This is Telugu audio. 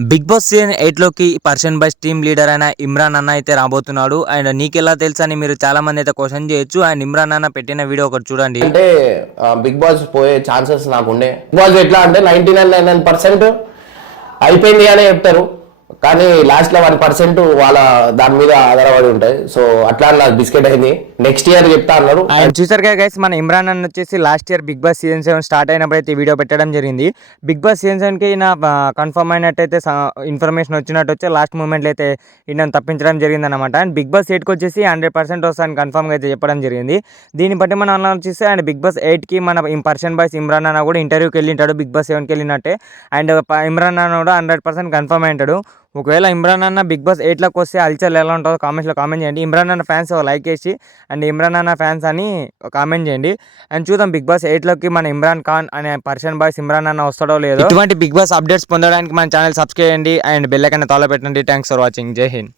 బిగ్ బాస్ సీజన్ 8లోకి పర్సన్ బై టీమ్ లీడర్ అయిన ఇమ్రాన్ అన్న అయితే రాబోతున్నాడు. అండ్ నీకెలా తెలుసు అని మీరు చాలా మంది అయితే క్వశ్చన్ చేయొచ్చు. అండ్ ఇమ్రాన్ అన్న పెట్టిన వీడియో ఒకటి చూడండి. అంటే బిగ్ బాస్ పోయే ఛాన్సెస్ నాకుండే. బిగ్ బాస్ ఎట్లా అంటే 99% అయిపోయింది అని చెప్తారు, కానీ లాస్ట్ లో 1% వాళ్ళ దాని మీద ఆధారపడి ఉంటాయి. సో అట్లా నాకు బిస్కెట్ అయింది. నెక్స్ట్ ఇయర్ చెప్తా అన్నారు. అండ్ చూసారు కదా గైస్, మన ఇమ్రాన్ అన్న వచ్చేసి last year Bigg Boss season 7 start అయినప్పుడు అయితే వీడియో పెట్టడం జరిగింది. బిగ్ బాస్ సీజన్ 7కి ఈయన కన్ఫర్మ్ అయినట్టయితే ఇన్ఫర్మేషన్ వచ్చినట్టు వచ్చి లాస్ట్ మూమెంట్లో అయితే ఈయన తప్పించడం జరిగింది అనమాట. అండ్ బిగ్ బాస్ 8కి వచ్చేసి 100% వస్తాను కన్ఫర్మ్గా అయితే చెప్పడం జరిగింది. దీన్ని బట్టి మనం ఆలోచిస్తే అండ్ బిగ్ బాస్ 8కి మన పర్సన్ బాయ్స్ ఇమ్రాన్ అన్న కూడా ఇంటర్వ్యూకి వెళ్ళింటాడు, బిగ్ బాస్ 7కి వెళ్ళినట్టే. అండ్ ఇమ్రాన్ అన్న కూడా 100% కన్ఫర్మ్ అయింటాడు. ఒకవేళ ఇమ్రాన్ అన్న బిగ్ బాస్ 8లోకి వస్తే అల్చల్ ఎలా ఉంటుందో కామెంట్స్లో కామెంట్ చేయండి. ఇమ్రాన్ అన్న ఫ్యాన్స్ లైక్ చేసి అండ్ ఇమ్రాన్ అన్న ఫ్యాన్స్ అని కామెంట్ చేయండి. అండ్ చూద్దాం బిగ్ బాస్ 8లోకి మన ఇమ్రాన్ ఖాన్ అనే పర్సన్ బాయ్స్ ఇమ్రాన్ అన్న వస్తాడో లేదో. ఇటువంటి బిగ్ బాస్ అప్డేట్స్ పొందడానికి మన ఛానల్ సబ్స్క్రైబ్ చేయండి అండ్ బెల్ ఐకాన్ తాళ పెట్టండి. Thanks for watching. జై హింద్.